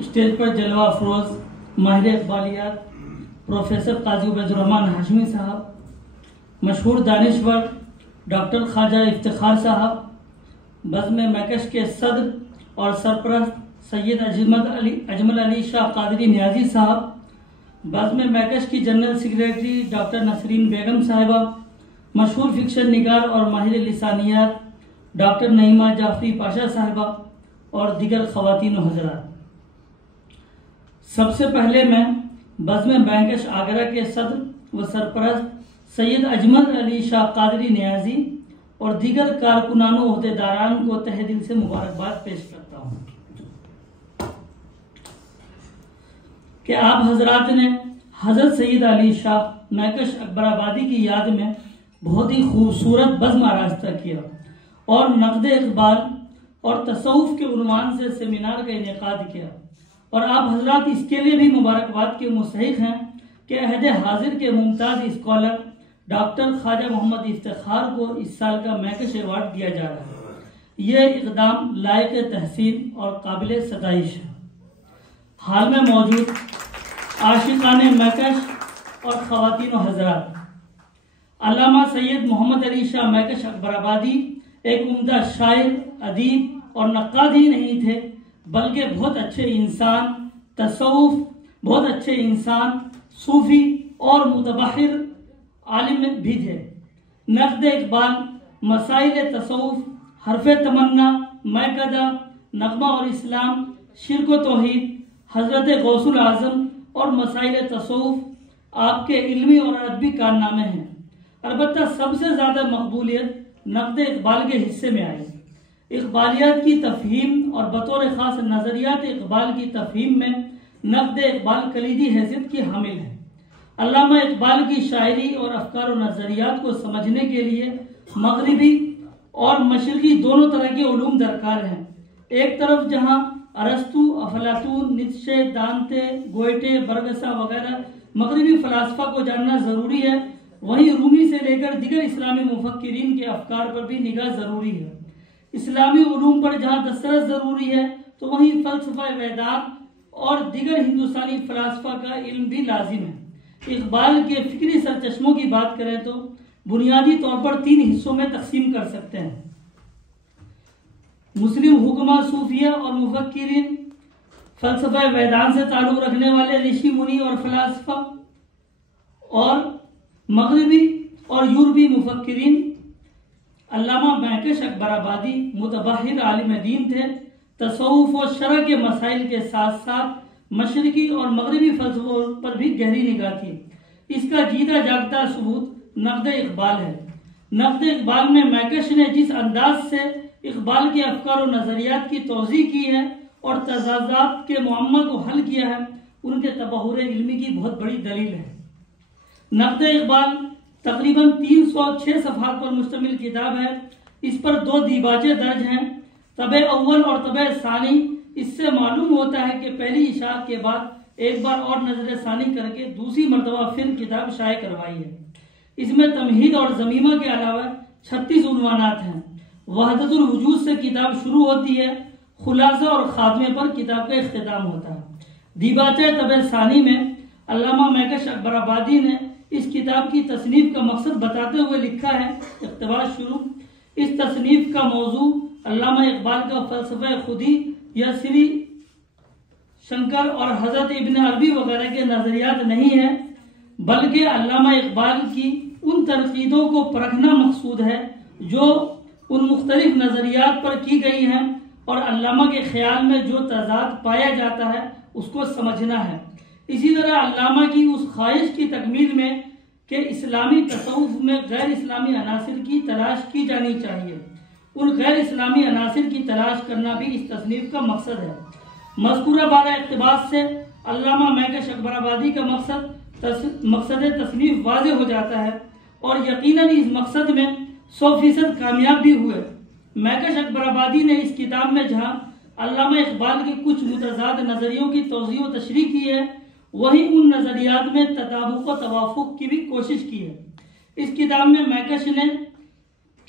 Stage पर जलवा अफरोज माहिर इकबालियात प्रोफेसर काजी उबैदुर्रहमान हाशमी साहब, मशहूर दानिश्वर डॉक्टर ख्वाजा इफ्तिखार साहब, बज़्म मैकश के सदर और सरपरस्त सैयद अजमल अली शाह कादरी नियाजी साहब, बज़्म मैकश की जनरल सेक्रेटरी डॉक्टर नसरीन बेगम साहिबा, मशहूर फिक्शन निगार और माहिर लिसानियात डॉक्टर नईमा जाफरी पाशा साहिबा और दीगर ख़वातीन व हज़रात। सबसे पहले मैं बज़्म मैकश आगरा के सदर व सरपरस्त सैयद अजमल अली शाह कादरी नियाजी और दीगर कारकुनान व ओहदेदारान को तहे दिल से मुबारकबाद पेश करता हूँ कि आप हजरात ने हजरत सैयद अली शाह मैकश अकबराबादी की याद में बहुत ही खूबसूरत बज़्म आरास्ता किया और नक़्द इक़बाल और तसव्वुफ़ के उन्वान से सेमिनार का इनेकाद किया, और आप हजरात इसके लिए भी मुबारकबाद के मुस्तहिक़ हैं कि अहद हाजिर के मुमताज़ स्कॉलर डॉक्टर ख्वाजा मोहम्मद इफ्तिखार को इस साल का मैकश अवार्ड दिया जा रहा है। यह इक़दाम लायक तहसीन और काबिल सताइश है। हाल में मौजूद आशिकाने मैकश और ख़वातीन व हज़रात, अल्लामा सैयद मोहम्मद अली शाह मैकश अकबराबादी एक उम्दा शायर, अदीब और नक्काद ही नहीं थे, बल्कि बहुत अच्छे इंसान, तसव्वुफ़, बहुत अच्छे इंसान, सूफ़ी और मुतबहिर आलिम भी थे। नक़्द इक़बाल, मसाइल तसव्वुफ़, हरफ़े तमन्ना, मैकदा, नग़मा और इस्लाम, शिर्क व तौहीद, हज़रत गौसुल आज़म और मसाइल तसव्वुफ़ आपके इल्मी और अदबी कारनामे हैं। अलबत्ता सबसे ज़्यादा मकबूलियत नक़्द इक़बाल के हिस्से में आई। इक़बालियात की तफ़हीम और बतौर ख़ास नज़रियात इक़बाल की तफ़हीम में नक़्द इक़बाल कलीदी हैसियत की हामिल है। अल्लामा इक़बाल की शायरी और अफ़कार और नज़रियात को समझने के लिए मग़रिबी और मशरिक़ी दोनों तरह के उलूम दरकार हैं। एक तरफ जहाँ अरस्तु, अफलातून, नीत्शे, दांते, गोएटे, बरगसा वगैरह मग़रिबी फ़लासफ़ा को जानना ज़रूरी है, वहीं रूमी से लेकर दिगर इस्लामी मुफ़क्किरीन के अफ़कार पर भी निगाह ज़रूरी है। इस्लामी उलूम पर जहाँ दस्तरस ज़रूरी है, तो वहीं फ़लसफ़ा वेदांत और दिगर हिंदुस्तानी फ़लासफ़ा का इल्म भी लाजिम है। इक़बाल के फ़िक्री सरचश्मों की बात करें तो बुनियादी तौर पर 3 हिस्सों में तकसीम कर सकते हैं: मुस्लिम हुक्मा, सूफिया और मुफ़क्किरीन, फ़लसफ़ा वेदांत से ताल्लुक़ रखने वाले ऋषि मुनि और फ़लासफ़ा, और मग़रिबी और यूरोपी मुफ़क्किरीन। अल्लामा मैकश अकबराबादी मुतबहिर आलिम दीन थे। तसव्वुफ़ और शरअ के मसाइल के साथ साथ मशरिकी और मग़रिबी फ़लसफ़ों पर भी गहरी निगाह थी। इसका जीता जागता सबूत नक़्द इक़बाल है। नक़्द इक़बाल में मैकश ने जिस अंदाज से इक़बाल के अफ़कार और नज़रियात की तौज़ीह की है और तज़ाज़ात के मुअम्मा को हल किया है, उनके तबहुर इल्मी की बहुत बड़ी दलील है। नक़्द इक़बाल तकरीबन 306 सफ़हात पर मुश्तमिल किताब है। इस पर 2 दीबाचे दर्ज हैं, तबे अव्वल और तबे सानी। इससे मालूम होता है कि पहली इशाअत के बाद एक बार और नजर सानी करके दूसरी मरतबा फिर किताब शाये करवाई है। इसमें तमहीद और ज़मीमा के अलावा 36 उन्वानात हैं। वहदतुल वजूद से किताब शुरू होती है, खुलासा और खात्मे पर किताब का इख्तिताम होता है। दीबाचे तबे सानी में अल्लामा मैकश अकबराबादी ने इस किताब की तसनीफ का मकसद बताते हुए लिखा है, इक़्तिबास शुरू। इस तसनीफ का मौजू अल्लामा इक़बाल का फ़लसफ़ा खुदी या श्री शंकर और हज़रत इब्न अरबी वगैरह के नज़रियात नहीं है, बल्कि अल्लामा इक़बाल की उन तनक़ीदों को परखना मकसूद है जो उन मुख्तलिफ नज़रियात पर की गई हैं, और अल्लामा के ख्याल में जो तज़ाद पाया जाता है उसको समझना है। इसी तरह अल्लामा की उस ख्वाहिश की तकमील में कि इस्लामी तसव्वुफ़ में गैर इस्लामी अनासिर की तलाश की जानी चाहिए, उन गैर इस्लामी अनासिर की तलाश करना भी इस तसनीफ का मकसद है। मज़कूरा बाला इक़्तिबास से अल्लामा मैकश अकबराबादी का मकसद तसनीफ वाज़ेह हो जाता है, और यकीनन इस मकसद में 100% कामयाब भी हुए। मैकश अकबराबादी ने इस किताब में जहाँ अल्लामा इक़बाल के कुछ मुतज़ाद नज़रियों की तौज़ीह व तशरीह की है, वहीं उन नज़रियात में तताबुक व तवाफ़ुक़ की भी कोशिश की है। इस किताब में मैकश ने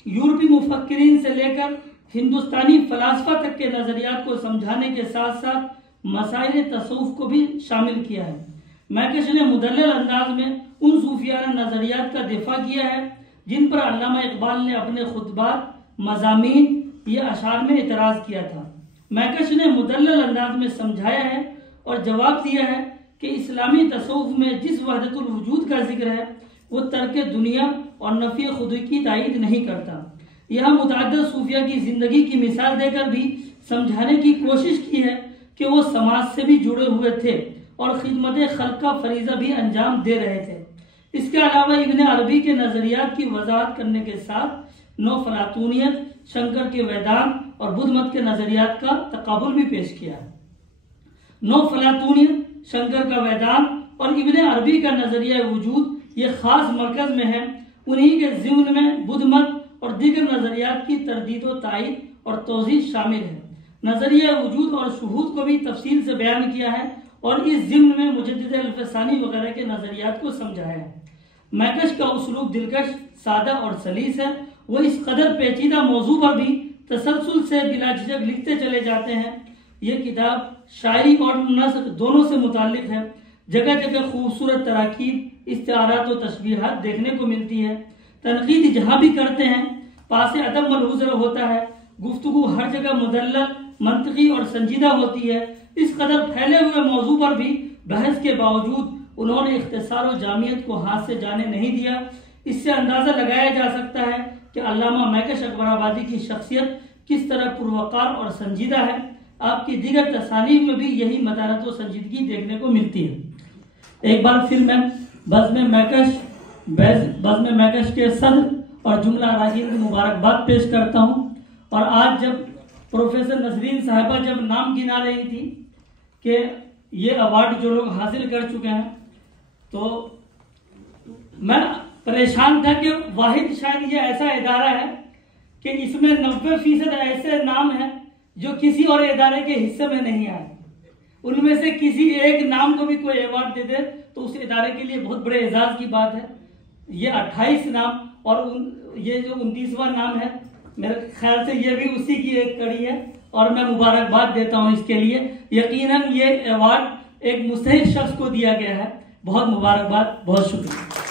यूरोपी मुफ़क्किरीन से लेकर हिंदुस्तानी फ़लासफ़ा तक के नज़रियात को समझाने के साथ साथ मसाइल तसव्वुफ को भी शामिल किया है। मैकश ने मुदल्लल अंदाज में उन सूफियाना नज़रियात का दिफा किया है जिन पर अल्लामा इकबाल ने अपने खुतबात, मज़ामीन या अशार में इतराज़ किया था। मैकश ने मुदल्लल अंदाज में समझाया है और जवाब दिया है कि इस्लामी तसव्वुफ में जिस वहदतुल वजूद का जिक्र है वो तर्क दुनिया और नफ़ी खुद की तायीद नहीं करता। यह मुतअद्दिद सूफिया की ज़िंदगी की मिसाल देकर भी समझाने की कोशिश की है कि वो समाज से भी जुड़े हुए थे और खिदमत खल्क का फरीज़ा भी अंजाम दे रहे थे। इसके अलावा इब्न अरबी के नज़रियात की वजाहत करने के साथ नौ फलातूनियत, शंकर के वेदांत और बुद्ध मत के नज़रियात का तकाबुल भी पेश किया। नौ फलातूनियत, शंकर का वेदांत और इब्न अरबी का नज़रिया वजूद ये खास मरकज में है। उन्हीं के ज़िम्न में बुद्ध मत और दीगर नज़रियात की तरदीद व तायीद और तौज़ीह शामिल है। नज़रिया वजूद और शुहूद को भी तफसील से बयान किया है और इस ज़िम्न में मुजद्दिद अल-फ़सानी वगैरह के नज़रियात को समझाया है। मैकश का उसलूब दिलकश, सादा और सलीस है। वो इस कदर पेचीदा मौजू पर भी तसलसल से बिला झिझक लिखते चले जाते हैं। ये किताब शायरी और नस्र दोनों से मुताल्लिक है। जगह जगह खूबसूरत तराकीब, इस्तिआरात और तशबीहात देखने को मिलती है। तनकीद जहाँ भी करते हैं पासे अदब मलहूज़ होता है। गुफ्तगू हर जगह मुदल्लल, मंतकी और संजीदा होती है। इस कदर फैले हुए मौजू पर भी बहस के बावजूद उन्होंने इख्तिसार और जामियत को हाथ से जाने नहीं दिया। इससे अंदाज़ा लगाया जा सकता है कि अल्लामा मैकश अकबराबादी की शख्सियत किस तरह पुरवकार और संजीदा है। आपकी दीगर तसानीफ में भी यही मतानत व संजीदगी देखने को मिलती है। एक बार फिर मैं बज़्म मैकश के सदर और जुमला अराकीन की मुबारकबाद पेश करता हूँ। और आज जब प्रोफेसर नसरीन साहिबा जब नाम गिना रही थी कि ये अवार्ड जो लोग हासिल कर चुके हैं, तो मैं परेशान था कि वाहिद शायद ये ऐसा इदारा है कि इसमें 90% ऐसे नाम हैं जो किसी और इदारे के हिस्से में नहीं आए। उनमें से किसी एक नाम को भी कोई अवार्ड दे दे तो उस इदारे के लिए बहुत बड़े एजाज की बात है। ये 28 नाम और ये जो 29वां नाम है, मेरे ख्याल से ये भी उसी की एक कड़ी है और मैं मुबारकबाद देता हूँ इसके लिए। यकीनन ये अवार्ड एक मुस्तहिक शख्स को दिया गया है। बहुत मुबारकबाद, बहुत शुक्रिया।